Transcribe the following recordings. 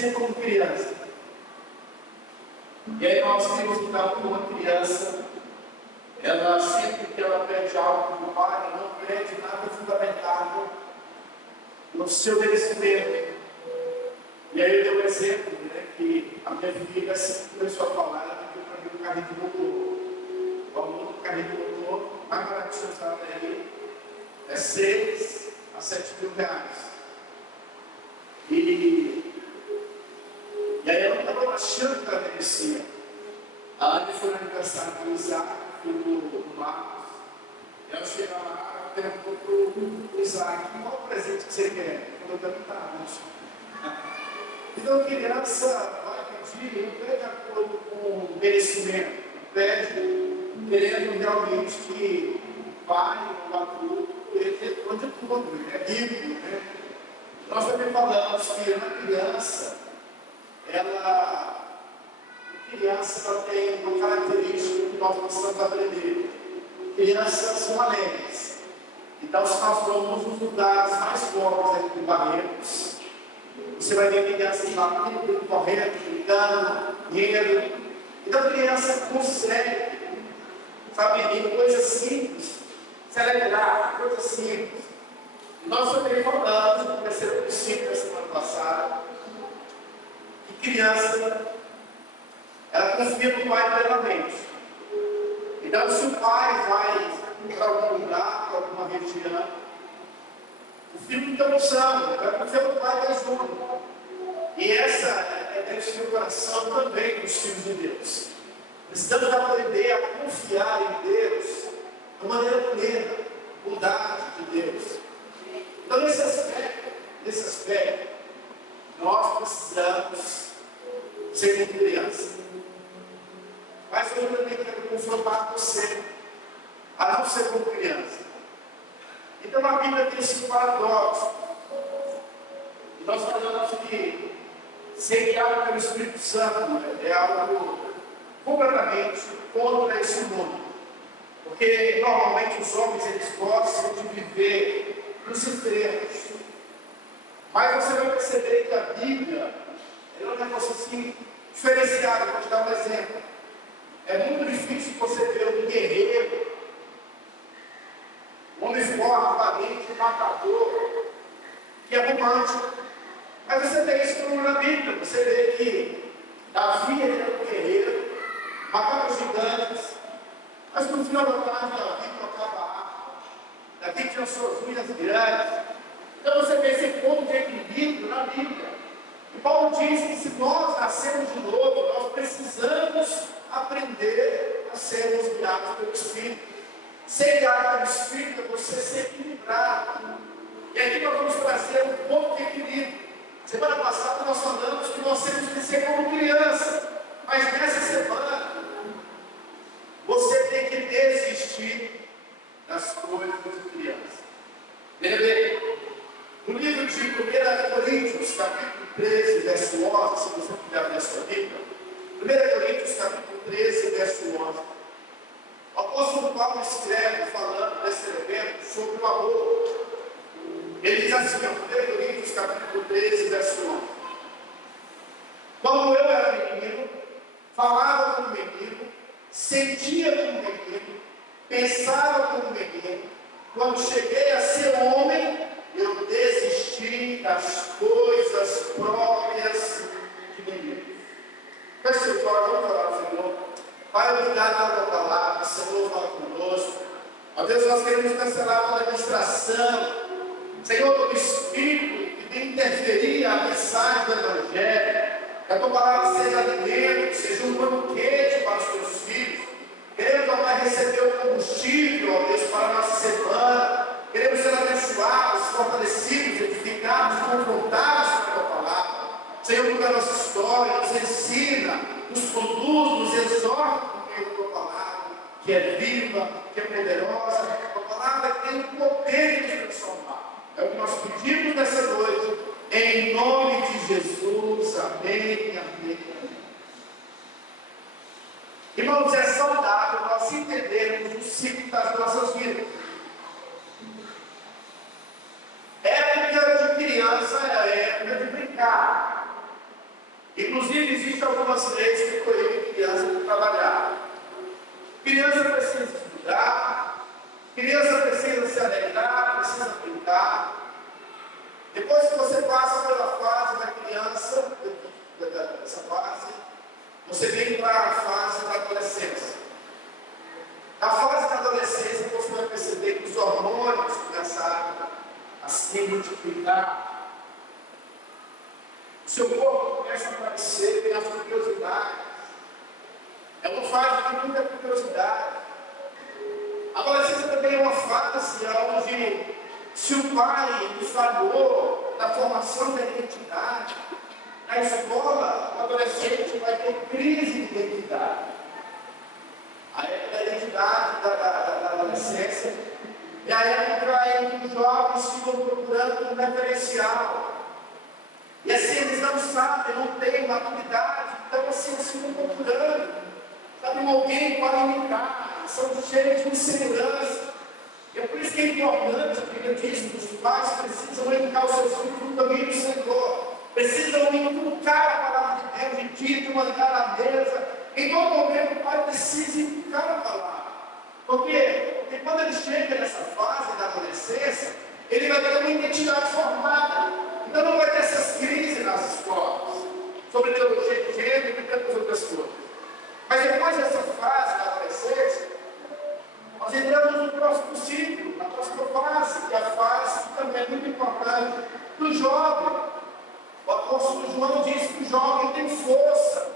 ser como criança. E aí nós temos então uma criança, ela sempre que ela pede algo do pai, ela não pede nada fundamentado no seu merecimento. E aí eu dei um exemplo, né, que a minha filha sempre começou a falar, ela pediu para mim um carrinho de motor. O valor do carrinho de motor, mais barato que você sabe aí, é 6 a 7 mil reais. E aí ela não estava achando que ela merecia. A Ana foi no aniversário do Isaac, filho do Marcos. Ela chega lá, ela perguntou para o Isaac: qual o presente que você quer? Eu perguntava. Então a criança vai pedir, não pede de acordo com o merecimento, pede querendo realmente que o pai, o adulto, ele responde tudo, ele é rico, né? Nós também falamos que uma criança, ela tem uma característica que nós precisamos aprender. Crianças são alegres. Então, se nós formos nos lugares mais pobres aqui em Barretos, você vai ver crianças lá correndo, brincando, rindo. Então, a criança consegue, sabe, em coisas simples, celebrar coisas simples. Nós também falamos, no terceiro princípio da semana passada, que criança, ela confia no pai plenamente. Então, se o pai vai para algum lugar, para alguma região, o filho fica opção, vai confiar no pai mais junto. E essa deve ser o coração também dos filhos de Deus. Precisamos aprender a confiar em Deus de maneira plena, bondade de Deus. Então, nesse aspecto, nós precisamos ser como criança. Mas eu também quero confrontar você a não ser como criança. Então a Bíblia tem esse paradoxo. E nós falamos que ser guiado pelo Espírito Santo é algo completamente contra esse mundo. Porque normalmente os homens eles gostam de viver nos extremos. Mas você vai perceber que a Bíblia é um negócio assim diferenciado. Vou te dar um exemplo. É muito difícil você ver um guerreiro, um homem forte, valente, matador, que é romântico. Mas você tem isso na Bíblia. Você vê que Davi era um guerreiro, matava gigantes, mas no final da tarde Davi tocava a harpa. Davi tinha suas unhas grandes. Então você vê esse ponto de equilíbrio na Bíblia. E Paulo diz que se nós nascemos de novo, nós precisamos aprender a sermos guiados pelo Espírito. Ser guiado pelo Espírito é você ser equilibrado. E aqui nós vamos trazer um ponto de equilíbrio. Semana passada nós falamos que nós temos que ser como criança. Mas nessa semana, você tem que desistir das coisas de criança. Veja bem, no livro de 1 Coríntios, capítulo 13, verso 11, se você puder ler a sua Bíblia, 1 Coríntios, capítulo 13, verso 11, o apóstolo Paulo escreve, falando desse elemento, sobre o amor. Ele diz assim, 1 Coríntios, capítulo 13, verso 11, quando eu era menino, falava como menino, sentia como menino, pensava como menino, quando cheguei a ser homem, eu desisti das coisas próprias de menino. Feche seus olhos, vamos falar ao Senhor. Pai, obrigado pela tua palavra, Senhor, fala conosco. Ó Deus, nós queremos cancelar toda a distração, Senhor, do Espírito que tem interferir a mensagem do Evangelho. Que a tua palavra seja alimento, seja um banquete para os teus filhos. Queremos, ó Pai, receber o combustível, ó Deus, para a nossa semana. Queremos ser abençoados, fortalecidos, edificados, confrontados com a tua palavra. Senhor, muda a nossa história, nos ensina, nos conduz, nos exorta por meio da tua palavra, que é viva, que é poderosa, a palavra que tem o poder de transformar. É o que nós pedimos nessa noite, em nome de Jesus. Amém, amém. Irmãos, é saudável nós entendermos o ciclo das nossas vidas. Época de criança é a época de brincar. algumas leis que proíbem crianças de trabalhar. Criança precisa estudar, criança precisa se alegrar, precisa brincar. Depois que você passa pela fase da criança, dessa fase, você vem para a fase da adolescência. Na fase da adolescência, você vai perceber que os hormônios começaram a se multiplicar. O seu corpo começa a aparecer, tem as curiosidades. É uma fase de muita curiosidade. A adolescência também é uma fase onde, se o pai falhou na formação da identidade, na escola, o adolescente vai ter crise de identidade. A época da identidade da adolescência é a época em que os jovens ficam procurando um referencial. E assim, eles não sabem, não têm maturidade, então assim, eles ficam procurando, sabe, alguém para imitar, são cheios de insegurança. E é por isso que é importante, a Bíblia diz que os pais precisam educar os seus filhos no caminho do Senhor, precisam inculcar a palavra de Deus, de dito, mandar à mesa. Em todo momento o pai precisa inculcar a palavra. Por quê? Porque quando ele chega nessa fase da adolescência, ele vai ter uma identidade formada. Então não vai ter essas crises nas escolas, sobre teologia de gênero e tantas outras coisas. Mas depois dessa fase da adolescência, nós entramos no próximo ciclo, na próxima fase, que é a fase que também é muito importante, do jovem. O apóstolo João diz que o jovem tem força,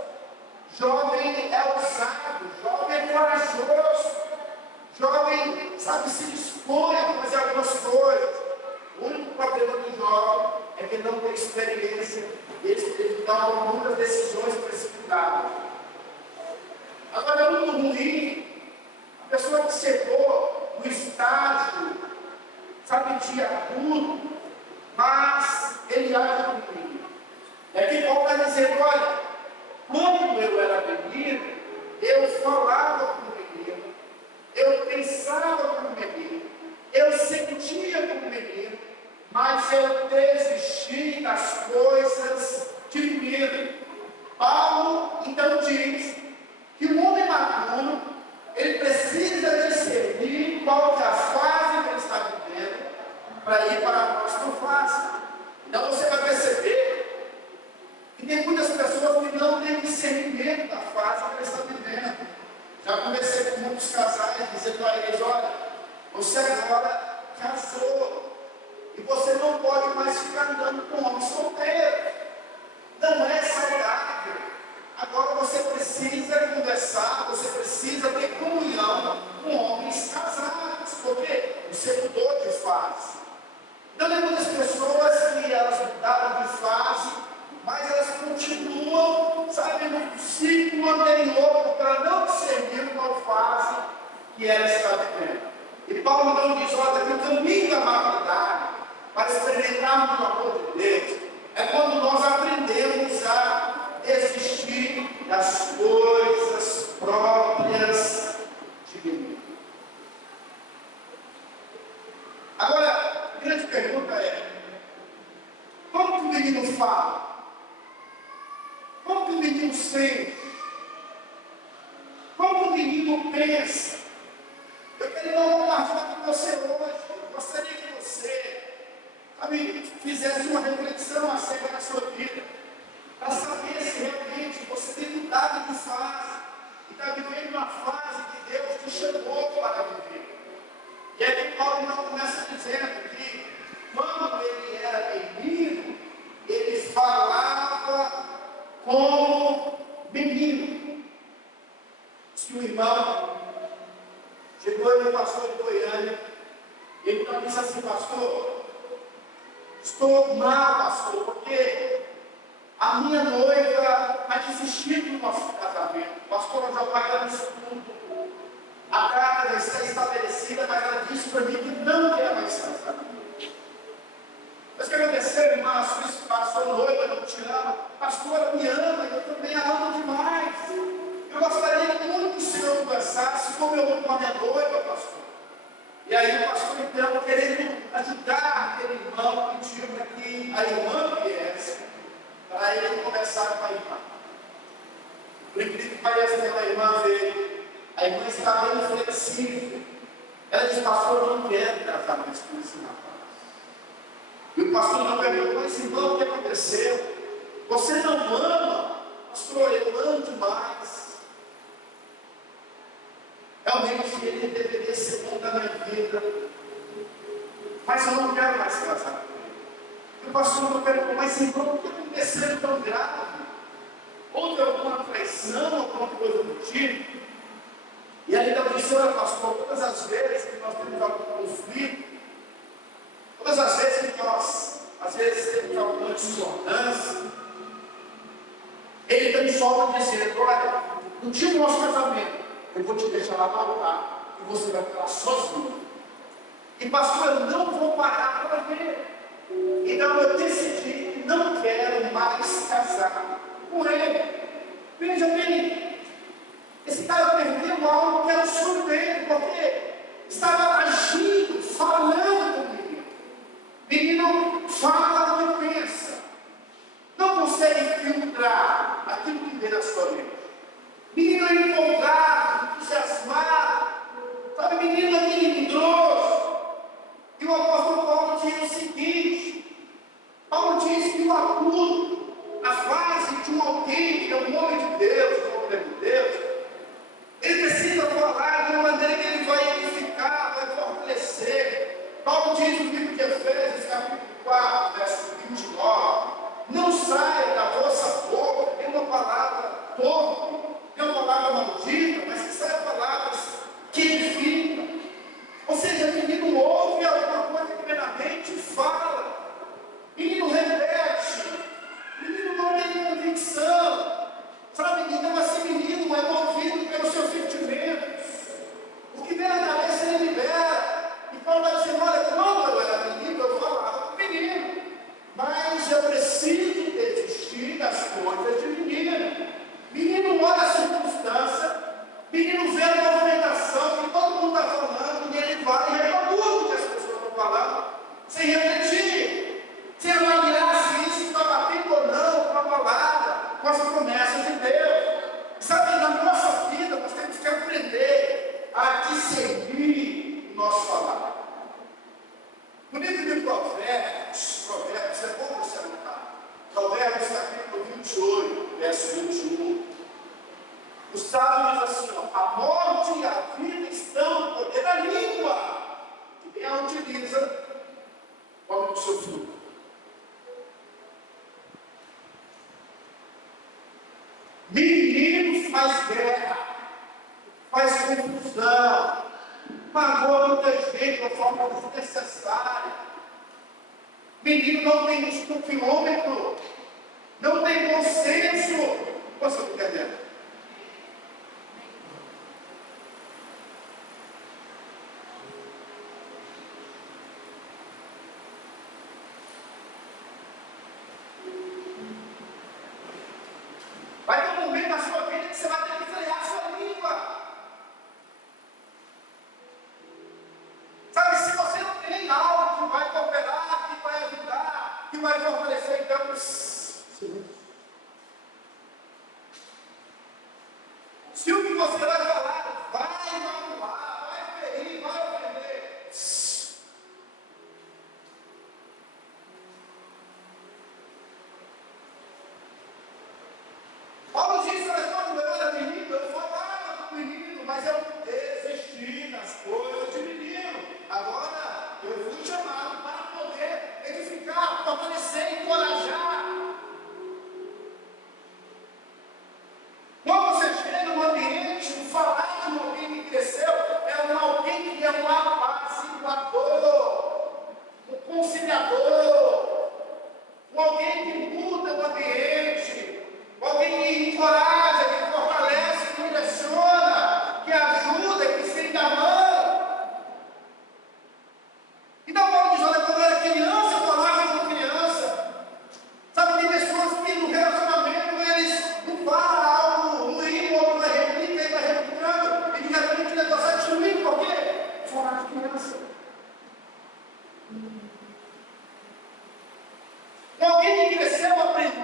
jovem é ousado, jovem é corajoso, jovem, sabe, se dispõe a fazer algumas coisas. O único problema do jovem é que ele não tem experiência, ele toma muitas decisões precipitadas. Agora é muito ruim a pessoa que chegou no estágio, sabe, de adulto, mas ele age como menino. E aqui Paulo está dizendo, olha, quando eu era menino, eu falava como menino, eu pensava como menino, eu sentia como menino, mas eu desisti das coisas de menino. Paulo então diz que o homem maduro, ele precisa discernir qual que é a fase que ele está vivendo para ir para a próxima fase. Então você vai perceber que tem muitas pessoas que não têm discernimento da fase que ele está vivendo. Já conversei com muitos casais dizendo para eles, olha, você agora casou e você não pode mais ficar andando com homens solteiros. Não é saudável. Agora você precisa conversar, você precisa ter comunhão com homens casados, porque você mudou de fase. Então tem muitas pessoas que elas mudaram de fase, mas elas continuam, sabe, no ciclo anterior, porque ela não discerniu qual fase que ela está vivendo. E Paulo então diz, olha, que o caminho da maturidade, para experimentarmos o amor de Deus, é quando nós aprendemos a desistir das coisas próprias de mim. Agora, a grande pergunta é, como que o menino fala? Como que o menino sente? Como que o menino pensa? Eu queria compartilhar com você hoje. Eu gostaria que você, sabe, fizesse uma reflexão acerca da sua vida, para saber se realmente você tem mudado de fase e está vivendo uma fase que Deus te chamou para viver. E aí Paulo então começa dizendo que quando ele era menino, ele falava como menino. Se o irmão chegou e me pastor de Goiânia, e ele então disse assim, pastor, estou mal, pastor, porque a minha noiva está desistindo do nosso casamento. Pastor, nós já pagamos tudo. A data está estabelecida, mas ela disse para mim que não quer mais casar. Mas o que aconteceu, irmã? Pastor, noiva, não te ama. Pastora, me ama, eu também a amo demais. Eu gostaria muito que o Senhor conversasse como eu amo com a minha noiva, pastor. E aí o pastor, então, querendo ajudar aquele irmão, pediu para que a irmã viesse, para ele conversar com a irmã. parece que aquela irmã veio. A irmã estava inflexível. Ela disse, pastor, eu não quero casar mais com esse rapaz. E o pastor não perguntou, mas irmão, o que aconteceu? Você não ama? Pastor, eu amo demais. Realmente ele deveria ser bom da minha vida. Mas eu não quero mais casar com ele. E o pastor não perguntou, mas irmão, o que aconteceu tão grave? Houve alguma traição, alguma coisa do tipo? E aí eu disse, olha pastor, todas as vezes que nós temos algum conflito, todas as vezes que nós, às vezes, temos alguma discordância, ele também solta dizendo, olha, no dia do nosso casamento, eu vou te deixar lá no altar, e você vai ficar sozinho. E pastor, eu não vou parar para ver. Então eu decidi que não quero mais casar com ele. Veja bem, esse cara perdeu algo que era o sonho dele, porque estava agindo, falando com o menino. Menino fala o que pensa, não consegue filtrar aquilo que vem na sua mente. Menino é empolgado, entusiasmado, sabe, menino é melindroso. E o apóstolo Paulo diz o seguinte: Paulo diz que o agudo, a fase de um alguém que é um homem de Deus, um homem de Deus, ele precisa falar de uma maneira que ele vai edificar, vai fortalecer. Paulo diz no livro de Efésios, capítulo 4, verso 29, não saia da vossa boca nenhuma palavra torpe, nenhuma palavra maldita, mas que saia palavras que edificam. Ou seja, menino ouve alguma coisa que primeiramente fala, menino repete, menino não tem convicção, sabe? Então esse menino é movido pelos seus sentimentos, o que vem na cabeça ele libera. E Paulo está dizendo, olha, quando eu era menino, eu falava com menino, mas eu preciso desistir das coisas de menino. Menino olha a circunstância, menino vê a movimentação que todo mundo está falando, e ele vai e reproduz o que as pessoas estão falando, sem refletir, sem avaliar se isso está batendo ou não com a palavra, com as promessas de Deus. Sabe, na nossa vida nós temos que aprender a discernir o nosso falar. No livro de Provérbios é bom você anotar. Provérbios capítulo 28, verso 21. O sábio diz assim, ó, a morte e a vida estão no poder da língua. E quem a utiliza, come do seu fruto. Menino faz guerra, faz confusão, magoa muita gente de forma desnecessária. Menino não tem quilômetro, não tem consenso. Posso entender? Vai ter um momento na sua vida que você vai ter que frear a sua língua. Sabe, se você não tem algo que vai cooperar, que vai ajudar, que vai fortalecer, então, se o que você vai falar vai magoar, vai ferir, vai ofender, Paulo diz, mas quando eu era menino, eu falava com o menino, mas eu desisti das coisas de menino. Agora eu fui chamado para poder edificar, fortalecer, encorajar. Quando você chega no ambiente, o falar de um alguém que cresceu é um alguém que é um apaciguador, um conciliador, um alguém que muda o ambiente, um alguém que encoraja, que fortalece, que direciona, que ajuda, que estende a mão. Então Paulo diz, olha, quando eu era criança, eu falava como criança. Sabe, tem pessoas que no relacionamento eles não falam algo ruim, o outro vai replicar, ele vai replicando, e de repente o negócio é destruído, por quê? Falar de criança. Alguém que cresceu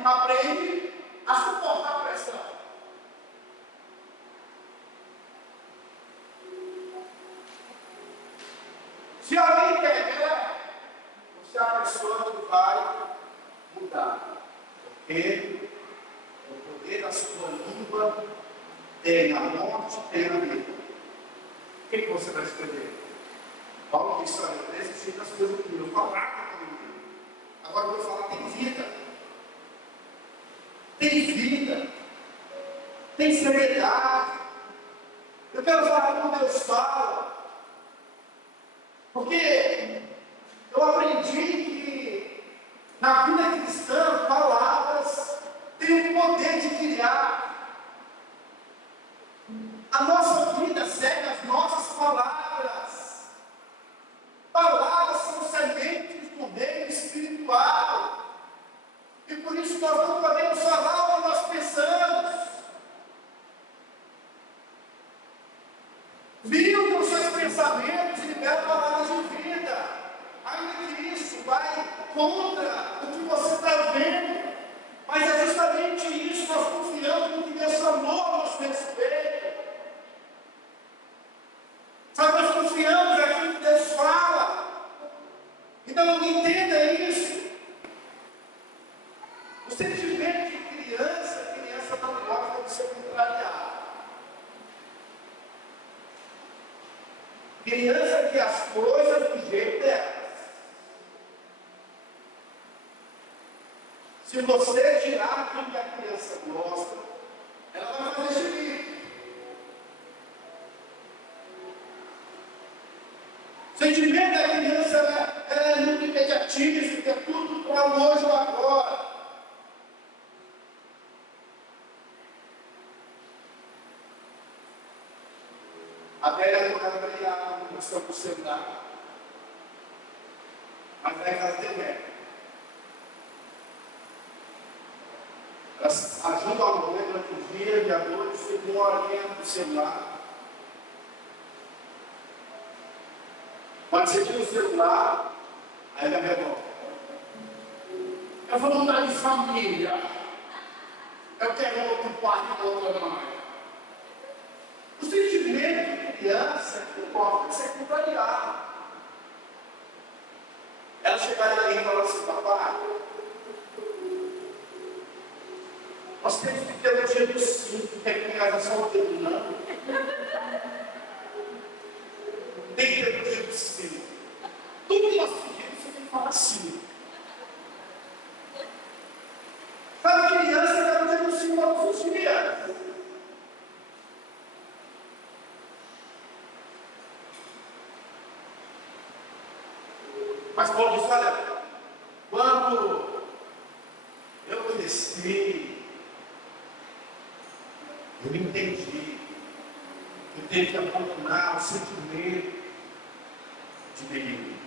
aprende a suportar a pressão. Se alguém quer, você é a pessoa que vai mudar. Porque o poder da sua língua tem a morte, tem a vida. O que você vai escrever? Paulo disse: olha, eu preciso das coisas que eu falar com ele. Agora eu vou falar, tem vida. Tem vida. Tem seriedade. Eu quero falar como Deus fala. Porque eu aprendi que na vida cristã, palavras têm o poder de criar. A nossa vida segue as nossas palavras. Palavras são sementes do reino espiritual. E por isso nós não podemos falar o que nós pensamos. Viu os seus pensamentos e libera palavras de vida. Ainda que isso vai contra o que você está vendo. Mas é justamente isso, nós confiamos no que Deus falou a nosso respeito. Sabe, nós confiamos naquilo que Deus fala. Então, entenda isso. O sentimento de criança não gosta de ser contrariada. Criança que as coisas do jeito delas. Se você tirar aquilo que a criança gosta, ela vai fazer xerife. O sentimento da criança ela é muito imediatista, é tudo para hoje ou agora. A velha quando ela criava começou com o celular. Mas é casa de velha. Elas ajudam a mulher durante o dia e à noite, ficam uma horinha no celular. Quando você tira o celular, aí ela revolta. Eu vou mudar de família. Eu quero outro pai e outra mãe. O sentimento de criança que pode ser contrariado. Ela chegaria ali e falaria assim: papai, nós temos que ter o dia do sim, porque aqui em casa só o dedo não. Tem que ter o dia do sim. Tudo que nós pedimos, você tem que falar sim. Sabe, criança quer o dia do sim todos os dias. Mas Paulo diz: olha, quando eu cresci, eu entendi, eu tenho que abandonar o sentimento de menino.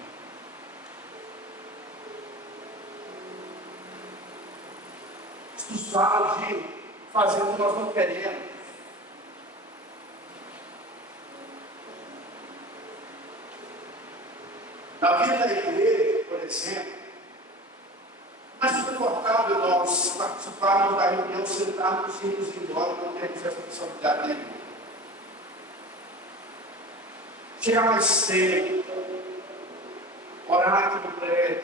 Isso fala de fazer o que nós não queremos. Na vida da igreja, por exemplo, mais confortável nós participarmos da reunião, sentarmos e irmos embora, não temos responsabilidade nenhuma. Chegar mais cedo, orar aqui no prédio,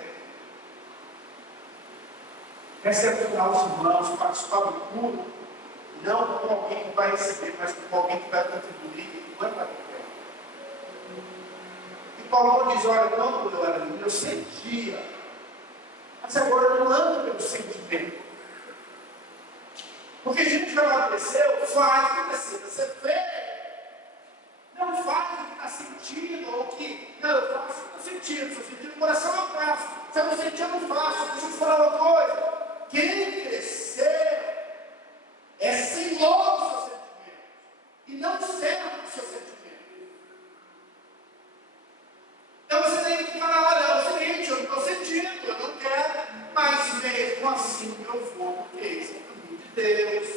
recepcionar os irmãos, participar do culto, não com alguém que vai receber, mas com alguém que vai contribuir, não é para qualquer. E Paulo diz: olha, quando eu era menino, eu sentia, mas agora eu não ando pelo sentimento. Porque a gente já amadureceu, faz o que precisa ser feito. Não faz o que está sentindo, ou o que. Não, eu faço o que estou sentindo. Se eu sentir no coração, eu faço. Se eu não sentir, eu não faço. Deixa eu te falar uma coisa. Quem crescer é senhor dos seus sentimentos. E não servo dos seus sentimentos. Então você tem que falar: olha, é o seguinte, eu não estou sentindo, eu não quero. Mas mesmo assim eu vou, porque isso é o caminho de Deus.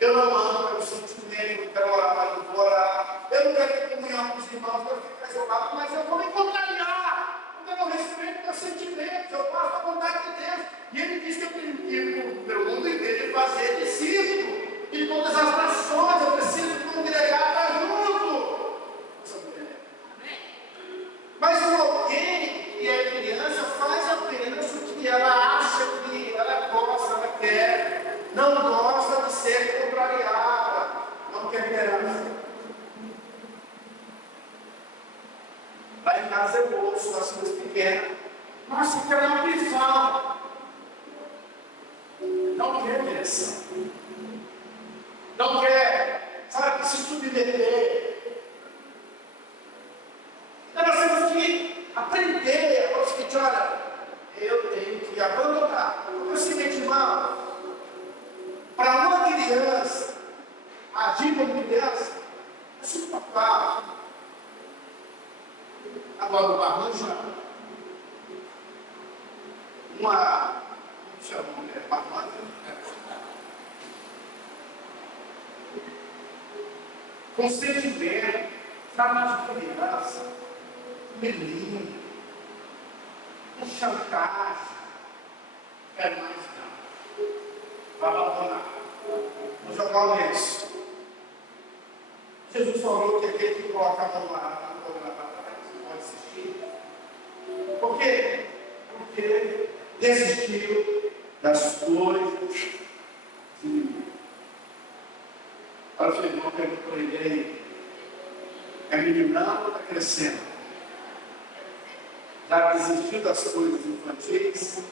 Eu não ando pelo sentimento, eu quero orar, mas eu vou orar. Eu não quero ter comunhão com os irmãos, eu quero ficar isolado, mas eu vou me contrariar, porque eu não respeito meus sentimentos, eu faço a vontade de Deus. Lá em casa eu ouço as coisas pequenas. Nossa, eu quero uma prisão. Não quer direção. Não quer, sabe, se submeter. Então nós temos que aprender. Agora o seguinte, olha, eu tenho que abandonar. Porque o seguinte, irmão, para uma criança, agir como criança, é suportável. Agora, o arranja uma, como chama, constrangimento, trabalho de criança, menino, um chantagem, quero mais não. Vai abandonar. Vou jogar o lenço. Jesus falou que aquele que coloca a mão lá, não pode assistir. Por quê? Porque desistiu das coisas de mim. Para o seu irmão, pergunta para ele aí: é meninão ou está crescendo? Já desistiu das coisas infantis?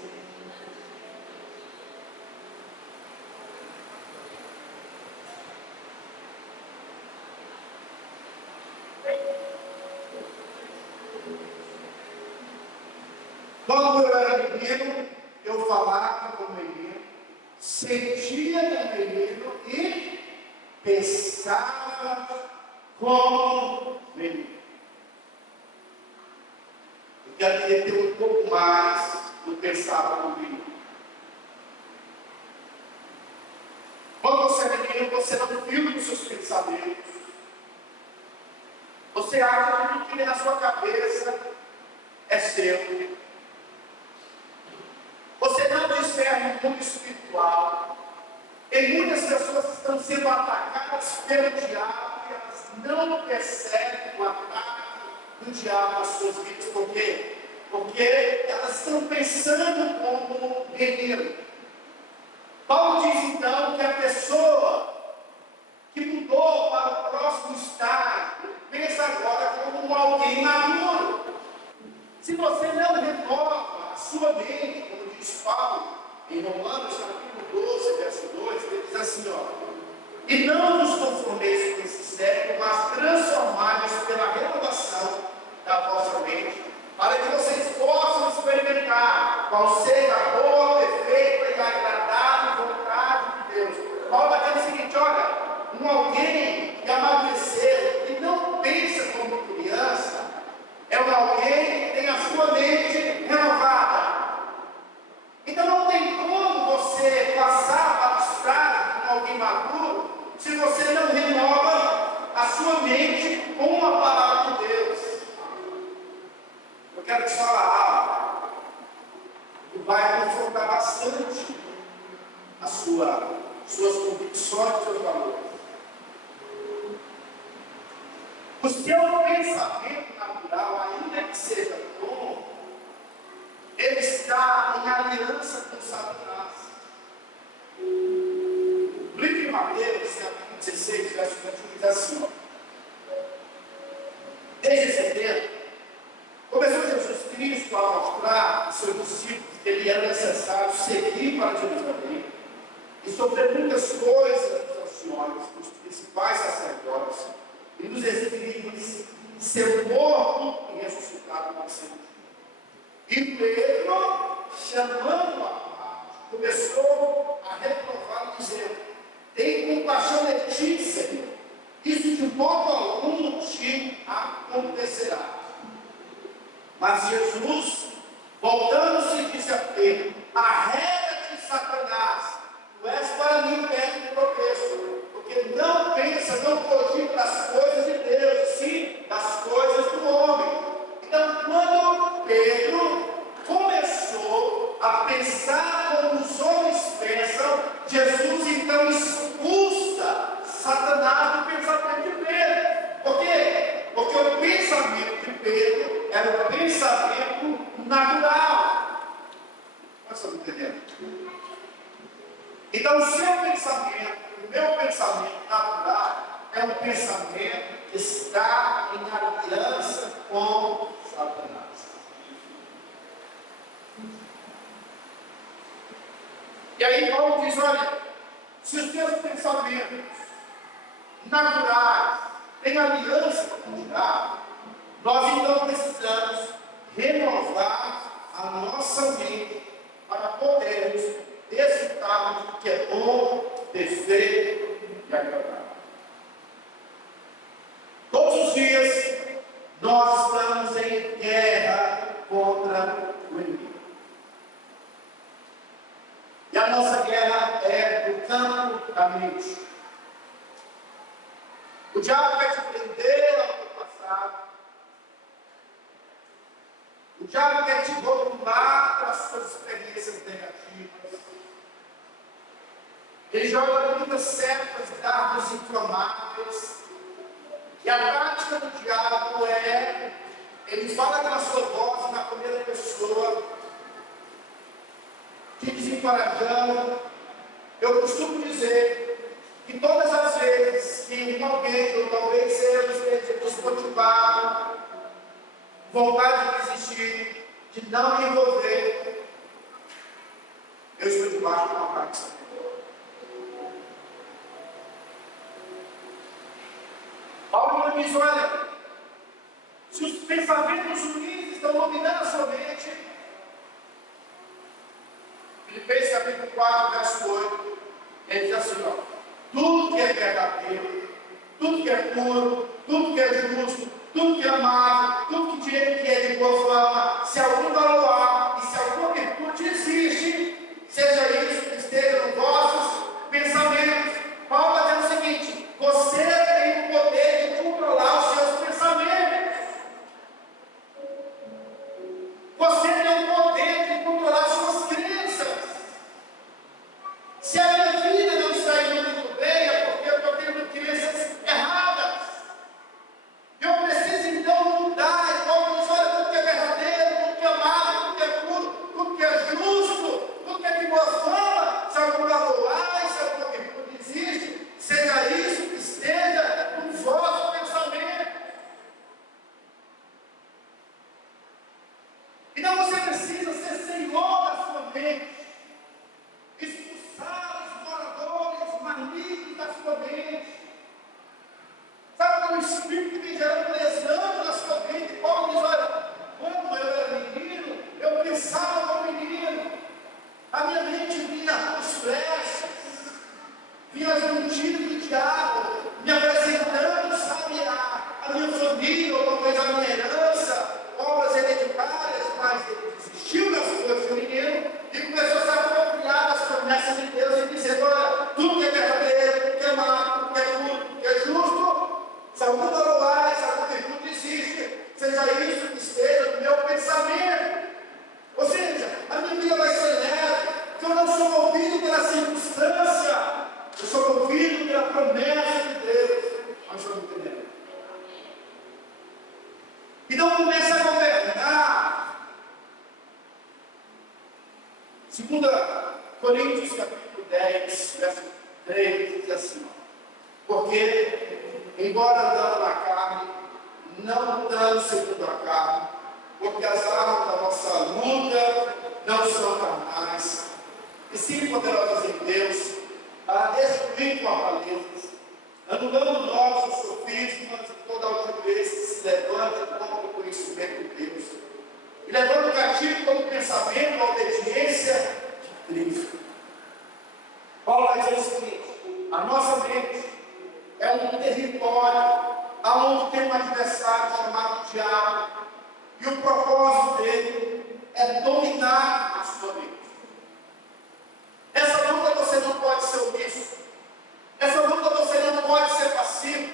Quando eu era menino, eu falava como menino, sentia como menino e pensava como menino. Eu quero ter um pouco mais do pensar como menino. Quando você é menino, você não filtra os seus pensamentos. Você acha que tudo que vem na sua cabeça é seu. Você não discerne o mundo espiritual. E muitas pessoas estão sendo atacadas pelo diabo e elas não percebem o ataque do diabo nas suas vidas. Por quê? Porque elas estão pensando como menino. Paulo diz então que a pessoa que mudou para o próximo estágio pensa agora como alguém maduro. Se você não renova a sua mente, como diz Paulo em Romanos capítulo 12, verso 2, ele diz assim, e não nos conformeis com esse século, mas transformai-vos pela renovação da vossa mente, para que vocês possam experimentar qual seja a boa, perfeita e agradável vontade de Deus. Paulo está dizendo o seguinte, olha, alguém que amadureceu e não pensa como criança, é alguém que tem a sua mente renovada. Então não tem como você passar para o estágio como alguém maduro se você não renova a sua mente com a palavra de Deus. Eu quero te falar algo que vai confrontar bastante as suas convicções e seus valores. O seu pensamento natural, ainda que seja bom, ele está em aliança com Satanás. No livro de Mateus, capítulo 16, verso 21, diz assim, desde esse tempo, começou Jesus Cristo a mostrar aos seus discípulos que ele era necessário seguir para Jerusalém e sofrer muitas coisas dos anciões, dos principais sacerdotes, e dos espíritos, ser morto e ressuscitado para sempre. E Pedro, chamando a parte, começou a reprová-lo, dizendo, tem compaixão de ti, Senhor, isso de modo algum te acontecerá. Mas Jesus, voltando-se, disse a Pedro, arreda-te, Satanás, tu és para mim pedra de tropeço, porque não pensa, não cogita das coisas de Deus, sim das coisas do homem. Então, quando Pedro começou a pensar como os homens pensam, Jesus então expulsa Satanás do pensamento de Pedro. Por quê? Porque o pensamento de Pedro era o pensamento natural. Nós estamos entendendo? Então, o seu pensamento, o meu pensamento natural, é um pensamento que está em aliança com Satanás. Satanás. E aí Paulo diz, olha, se os teus pensamentos naturais têm aliança com o diabo, nós então precisamos renovar a nossa mente para podermos desfrutarmos do que é bom, perfeito e agradável. Todos os dias nós estamos em guerra contra o inimigo. E a nossa guerra é no campo da mente. O diabo quer te prender ao teu passado. O diabo quer te rotular para as suas experiências negativas. Ele joga muitas setas, dardos inflamáveis. E a prática do diabo é, ele fala com a sua voz na primeira pessoa, te desencorajando. Eu costumo dizer que todas as vezes que alguém, ou talvez seja desmotivado, vontade de desistir, de não me envolver, eu estou debaixo de uma prática. Paulo diz, olha, se os pensamentos ruins estão dominando a sua mente, Filipenses capítulo 4, verso 8, ele diz assim, ó, tudo que é verdadeiro, tudo que é puro, tudo que é justo, tudo que é amável, tudo que é de boa fama, se algum valor há e se alguma virtude existe, seja isso que esteja nos vossos pensamentos. Paulo está dizendo o seguinte, você tem o poder de controlar os seus pensamentos. Você tem o poder de controlar as suas crenças. Se a minha vida não está indo muito bem, é porque eu estou tendo crenças erradas. Eu preciso então mudar. Paulo diz, olha, tudo que é verdadeiro, tudo que é amável, tudo que é puro, tudo que é justo, tudo que é de boa fama, se algum valor há, se alguma virtude existe, seja isso que esteja no vosso pensamento. Então você precisa ser senhor da sua mente, expulsar os moradores malignos da sua mente. Sabe, o espírito que vem gerando lesão na sua mente. Paulo diz, olha, quando eu era menino, eu pensava como menino. A minha mente vinha os flechas, vinha as mentiras do diabo, me apresentando, sabe, a minha família, ou talvez a minha herança, obras hereditárias, mas ele desistiu das coisas do menino e começou a se apropriar das promessas de Deus e dizer, olha, tudo que é verdadeiro, tudo que é amável, tudo que é puro, tudo que é justo, se algum valor há, se alguma virtude existe, seja isso que esteja no meu pensamento. Ou seja, a minha vida vai ser leve, porque eu não sou movido pela circunstância, eu sou movido pela promessa de Deus. Nós estamos entendendo? Então começa a governar. 2 Coríntios capítulo 10, verso 3, diz assim, ó, porque, embora andando na carne, não andando segundo a carne, porque as armas da nossa luta não são carnais, e sim poderosas em Deus, para destruir fortalezas, anulando nós os sofismas e toda a altivez que se levanta contra o conhecimento de Deus, e levando cativo todo pensamento à obediência de Cristo. Paulo vai dizer o seguinte, a nossa mente é um território onde tem um adversário chamado diabo, e o propósito dele é dominar a sua mente. Essa luta você não pode ser omisso. Essa luta você não pode ser passivo.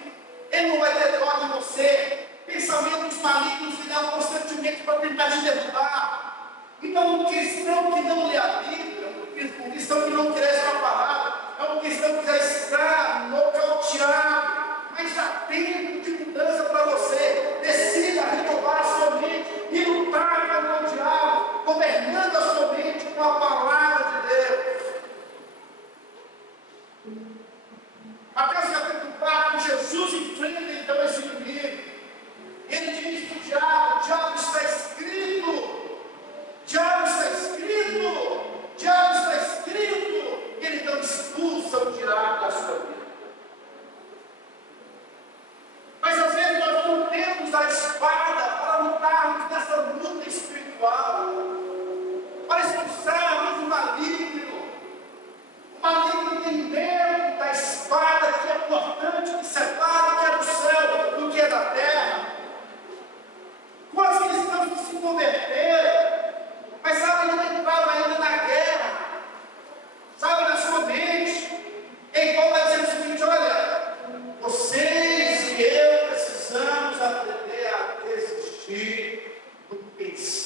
Ele não vai ter dó de você. Pensamentos malignos virão constantemente para tentar te derrubar. Então, um cristão que não lê a Bíblia, um cristão que não cresce na palavra, é um cristão que já está nocauteado, mas já tem de mudança para você. Decida renovar a sua mente e lutar contra o diabo, governando a sua mente com a palavra de Deus. Mateus capítulo 4, Jesus enfrenta então esse inimigo. Ele diz para o diabo está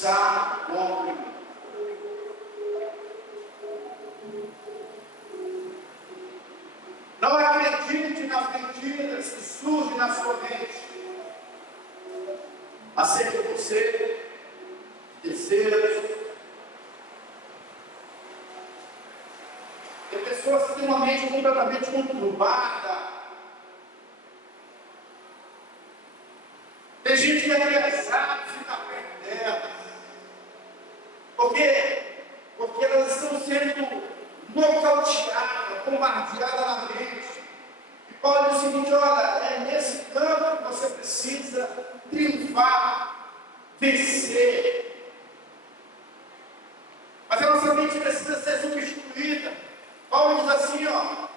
fixar o homem. Não acredite nas mentiras que surgem na sua mente acerca de você, desejos. Tem pessoas que têm uma mente completamente conturbada. Tem gente que é interessada em ficar perto delas. Por quê? Porque elas estão sendo nocauteadas, bombardeadas na mente. E Paulo diz o seguinte: olha, é nesse campo que você precisa triunfar, vencer. Mas a nossa mente precisa ser substituída. Paulo diz assim, ó: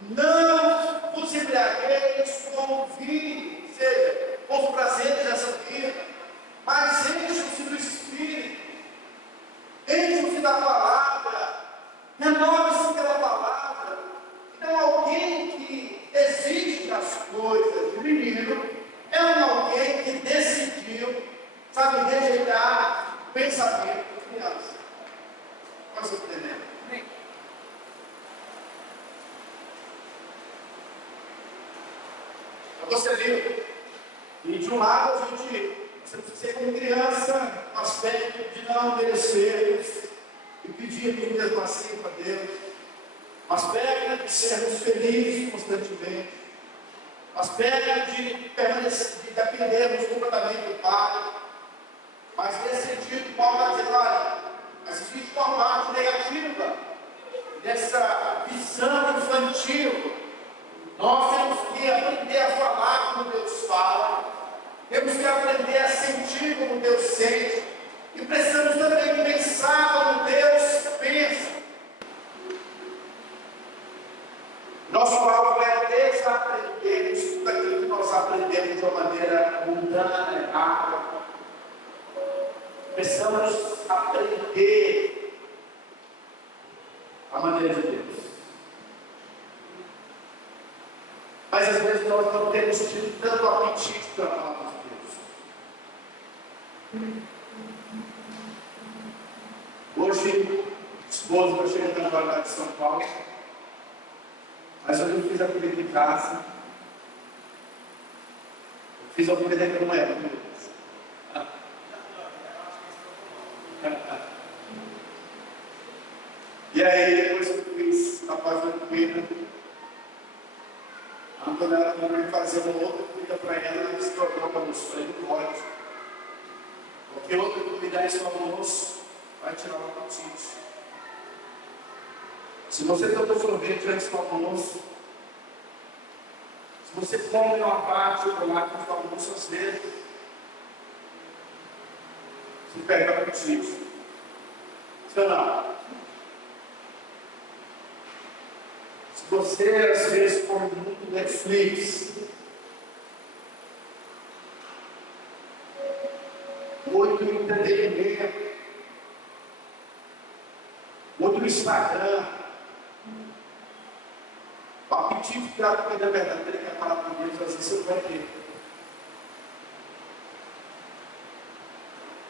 não vos embriagueis com o vinho, ou seja, com os prazeres dessa vida, mas encham-se do Espírito, encham-se da palavra, renovem-se pela palavra. Então, alguém que exige das coisas de menino é alguém que decidiu, sabe, rejeitar o pensamento de criança. Pode ser entendendo? Você viu? E de um lado a gente, você precisa ser como criança, no aspecto de não merecer e pedir mesmo assim para Deus, no aspecto de sermos felizes constantemente, no aspecto de permanecer, de dependermos completamente do Pai. Mas nesse sentido, Paulo vai dizer: olha, mas existe uma parte negativa dessa visão infantil. Nós temos que aprender a falar como Deus fala, temos que aprender a sentir como Deus sente, e precisamos também pensar como Deus pensa. Nosso alvo é desaprender tudo aquilo que nós aprendemos de uma maneira mundana, errada. Precisamos aprender a maneira de Deus. Mas às vezes nós não temos tido tanto apetite para a palavra de Deus. Hoje, esposa, eu cheguei na Guarda de São Paulo, mas hoje eu fiz a comida em casa. Eu fiz a comida que não era, viu? E aí, depois que eu fiz a parte da comida, quando ela foi fazer uma outra comida para ela, ela se tornou para nós. Falei: não pode. Porque outra comida é esse almoço vai tirar o apetite. Se você tomou sorvete antes do almoço, se você come uma parte de chocolate antes do almoço, às vezes, você perde o apetite. Sim ou não? Se você às vezes come muito Netflix, muito entretenimento, muito Instagram, o apetite da comida verdadeira, que é a palavra de Deus, às vezes você não vai ter.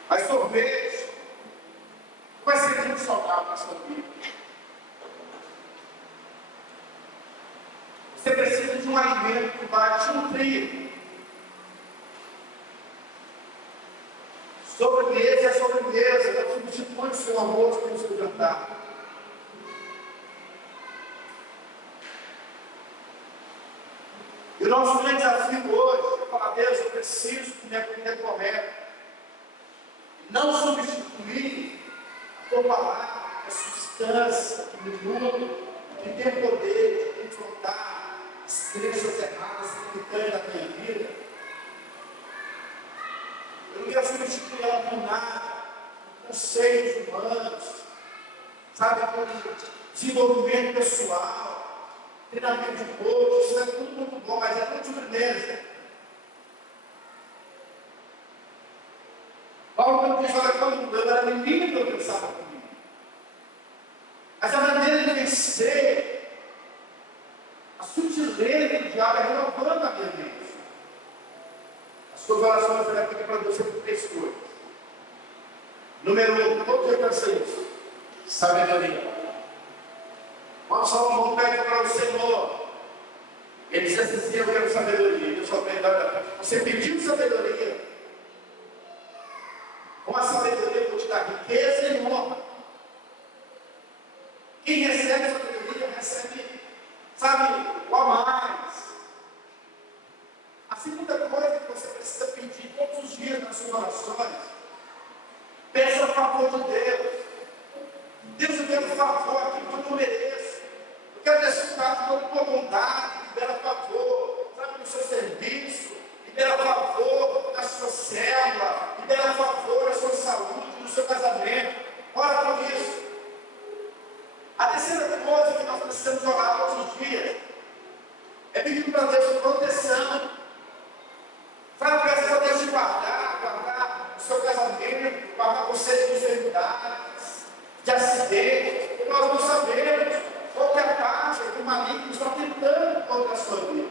Mas sorvete vai ser muito saudável na sua vida. Você precisa de um alimento que vai te nutrir. Sobremesa é sobremesa, não substitui o seu almoço pelo seu jantar. E o nosso grande desafio hoje é falar: Deus, eu preciso comer a comida correta. Não substituir a tua palavra, a substância que me muda, que tem poder de confrontar as crenças erradas que têm na minha vida. Eu não quero substituir ela por nada, conceitos humanos, sabe, com desenvolvimento pessoal, treinamento de coach. Isso é tudo muito bom, mas é muito surpresa. Paulo diz: olha, quando eu era menino, eu pensava comigo. Mas a maneira de vencer, a sutileza do diabo é renovando a minha mente. As suas orações devem pedir para Deus sempre 3 coisas. Número 1, todo dia pensa isso. Sabedoria. Quando Salomão pede para o Senhor, ele diz assim: eu quero sabedoria. Deus só pede: olha, você pediu sabedoria. Com a sabedoria eu vou te dar riqueza e honra. Quem recebe sabedoria recebe, sabe, o a mais. A segunda coisa que você precisa pedir todos os dias nas suas orações: peça o favor de Deus. Deus, eu quero favor aqui que eu não mereço. Eu quero desfrutar de tua bondade. Libera favor, sabe, no seu serviço. Libera favor na sua célula. Libera favor na sua saúde, no seu casamento. Ora por isso. A terceira coisa que nós precisamos orar todos os dias é pedir para Deus proteção. Sabe, peça para Deus te guardar o seu casamento, guardar você de enfermidades, de acidentes, porque nós não sabemos qual que é a parte que o maligno está tentando contra a sua vida.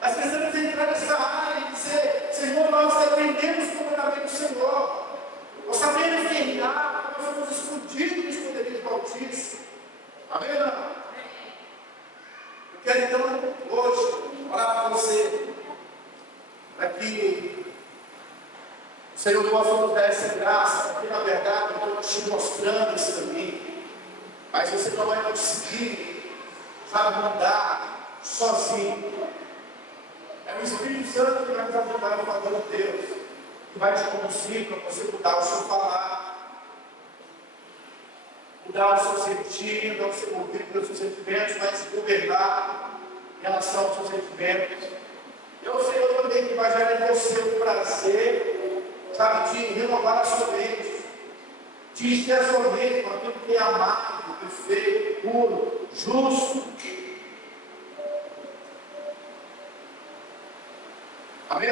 Nós precisamos entrar nessa área e dizer: Senhor, nós dependemos completamente do Senhor. Nós sabemos guerrear, nós somos escondidos dos poderes do Altíssimo. Amém ou não? Eu quero então, hoje, orar para você, para que o Senhor possa nos dar essa graça, porque na verdade eu estou te mostrando esse caminho, mas você não vai conseguir, sabe, mudar sozinho. É o Espírito Santo que vai te ajudar a favor de Deus, que vai te conduzir para você mudar o seu falar, mudar o seu sentido, não ser movido pelos seus sentimentos, mas governar em relação aos seus sentimentos. Eu sei, eu também que vai gerar em você o prazer, sabe, de renovar a sua mente, de encher a sua mente com aquilo que é amável, perfeito, puro, justo. Amém?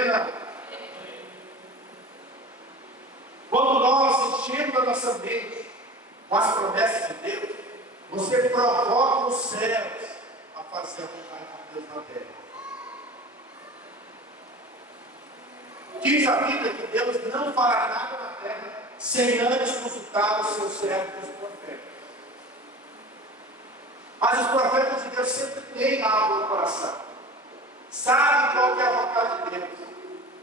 Quando nós enchemos a nossa mente com as promessas de Deus, você provoca os céus a fazer a vontade de Deus na terra. Diz a Bíblia que Deus não fará nada na terra sem antes consultar os seus servos, os profetas. Mas os profetas de Deus sempre têm algo no coração. Sabe qual que é a vontade de Deus.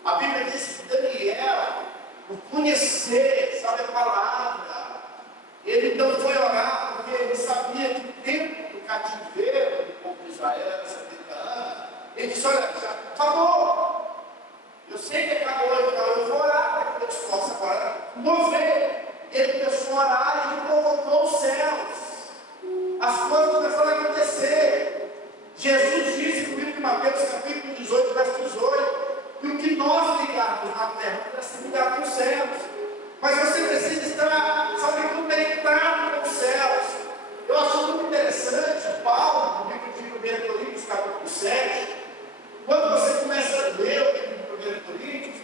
A Bíblia diz que Daniel, por conhecer, sabe a palavra, ele então foi orar, porque ele sabia que o tempo do cativeiro do povo de Israel era 70 anos. Ele disse: olha, já acabou. Eu sei que acabou, então eu vou orar para que Deus possa agora mover. Ele começou a orar e ele provocou os céus. As coisas começaram a acontecer. Jesus disse comigo em Mateus capítulo 18, verso 18, que o que nós ligarmos na terra vai ser ligado nos céus. Mas você precisa estar, sabe, conectado com os céus. Eu acho muito interessante Paulo, no livro de 1 Coríntios, capítulo 7, quando você começa a ler o livro de 1 Coríntios,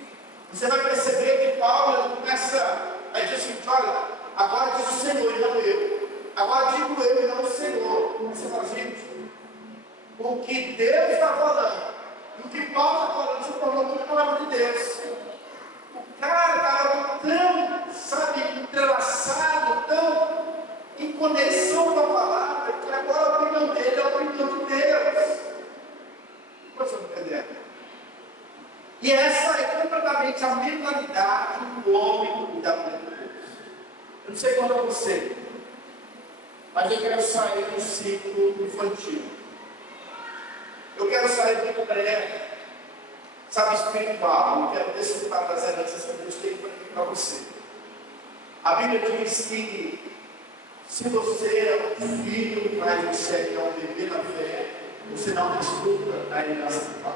você vai perceber que Paulo começa a dizer assim: olha, agora diz o Senhor e não eu. Agora digo eu e não o Senhor. Você fala: gente, o que Deus está falando e o que Paulo está falando se tornou muito a palavra de Deus. O cara estava tão, sabe, entrelaçado, tão em conexão com a palavra, que agora a opinião dele é a opinião de Deus. Você não entendeu? E essa é completamente a mentalidade do homem e da mulher de Deus. Eu não sei quanto a você, mas eu quero sair do ciclo infantil. Eu quero sair do pré, sabe, espiritual. Eu quero desfrutar das heranças que Deus tem para você. A Bíblia diz que se você é um filho, mas você é um bebê na fé, você não desfruta da herança do Pai.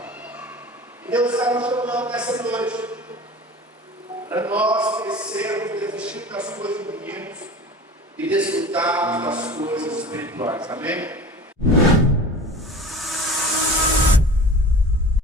E Deus está nos chamando nessa noite para nós crescermos, desistirmos das coisas do meninos e desfrutarmos das coisas espirituais. Amém?